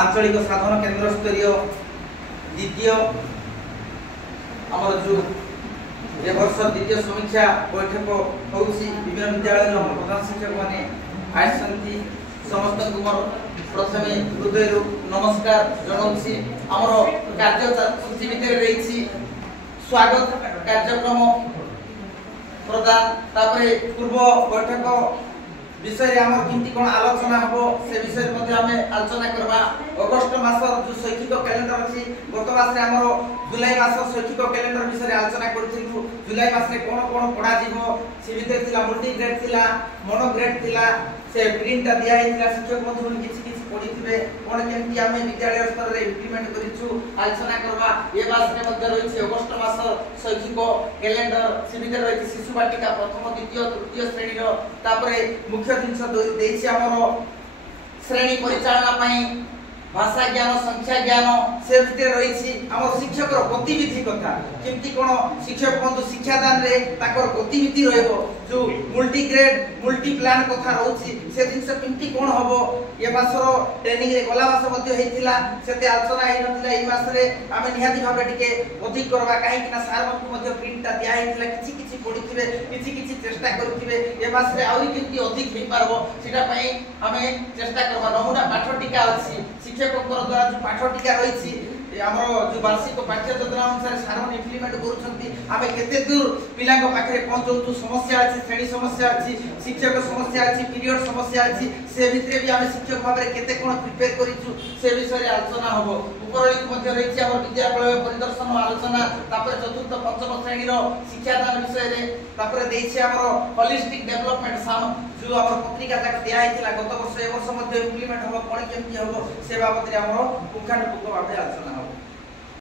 आंचलिक साधन केन्द्र स्तरीय द्वितीय आमर जो ए वर्ष द्वितीय समीक्षा बैठक होउसी विभिन्न विद्यालय प्रधान शिक्षक माने आइसंती समस्त मोर प्रथमे हृदय नमस्कार जनाउछि। आमर कार्यसूची भितर रही स्वागत कार्यक्रम प्रदान तापरे पूर्व बैठक विषय आमर किंती कोन आलोचना हबो से विषय मध्ये हमें आलोचना करबा। अगस्त मासर जो शैक्षिक कैलेंडर अछि गत मास रे हमरो जुलाई मास शैक्षिक कैलेंडर विषय आलोचना करथिलु। जुलाई मास रे कोन कोन पढा दिबो से भितर थिला मल्टी ग्रेड थिला मोनो ग्रेड थिला से प्रिंट दिया हितला शिक्षक मध्ये किछि किछि पढिथिबे कोन केमति हमें विद्यालय स्तर रे इम्प्लीमेंट करिछु आलोचना करबा। ए मास रे मध्ये रहिछि अगस्त मास शैक्षिक कैलेंडर से भितर रहिछि शिशु बाटिका प्रथम द्वितीय तृतीय श्रेणी रो तापरे मुख्य जिनस देछि हमरो श्रेणी परिचालना पई भाषा ज्ञान संख्या ज्ञान से भितर रही आम शिक्षक गतिविधि कथा केमती कोन शिक्षक बंधु शिक्षादान रे ताकर गतिविधि रहबो जो मल्टी ग्रेड मल्टी प्लान कथा रहउछि से दिन से केमती कोन हबो। ए मासर ट्रेनिंग रे गला मास मध्ये हेतिला सेते आलोचना हे नथिला। ए मास रे आमे निहाती भाबे टिके अधिक करबा काहे कि ना सार ମାନଙ୍କୁ मध्ये प्रिंट दिया हेतिला किछि किछि पढिथिबे किछि किछि चेष्टा करथिबे। ए मास रे आउरी केमती अधिक हे पारबो सेटा पई आमे चेष्टा करबा। नमुना पाठ टीका अछि शिक्षकଙ୍କର द्वारा जो पाठ टीका रही आमर जो वार्षिक पाठ्य योजना अनुसार सार इम्प्लीमेंट करूछंती आमे केते दूर पिलांक पाखरे पहुंचौतु समस्या अछि श्रेणी समस्या अछि शिक्षक समस्या अछि पीरियड समस्या अछि से भितरे भी आमे शिक्षक भाबरे केते कोन प्रिपेयर करिछु से विषय आलोचना हबो। उपरलिख मध्ये रही हमर विद्यालय परिदर्शन आलोचना तापर चतुर्थ पंचम श्रेणी रो शिक्षादान विषय रे तापर देछि हमर होलिस्टिक डेवलपमेंट साम जो हमर पत्रिका तक दिया हितला गत वर्ष ए वर्ष मध्ये इम्प्लीमेंट हबो कोन केमती हबो से बाबत रे हमर पुंखानुपुंख भाबे आलोचना हबो।